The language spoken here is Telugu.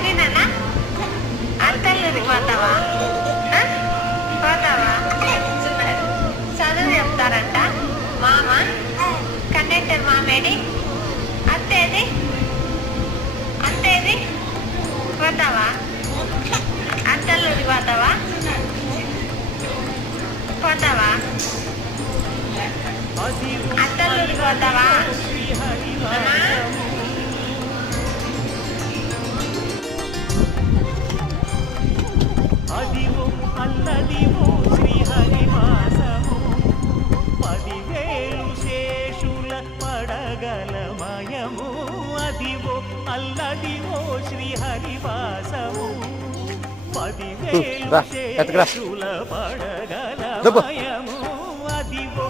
ఏది నాన్న అత్తల్లూరికి పోతావా పోతావా చదువు చెప్తారంట మామ కండక్టర్ మామేడి అత్తేది అత్తేది పోతావా అత్తల్లూరికి పోతావా పోతావా అత్తల్లూరికి పోతావా అదివో అల్లదివో శ్రీహరివాసము 10,000 శేషుల పడగలమయము అదివో అల్లదివో శ్రీహరివాసము 10,000 శేషుల పడగలమయము అదివో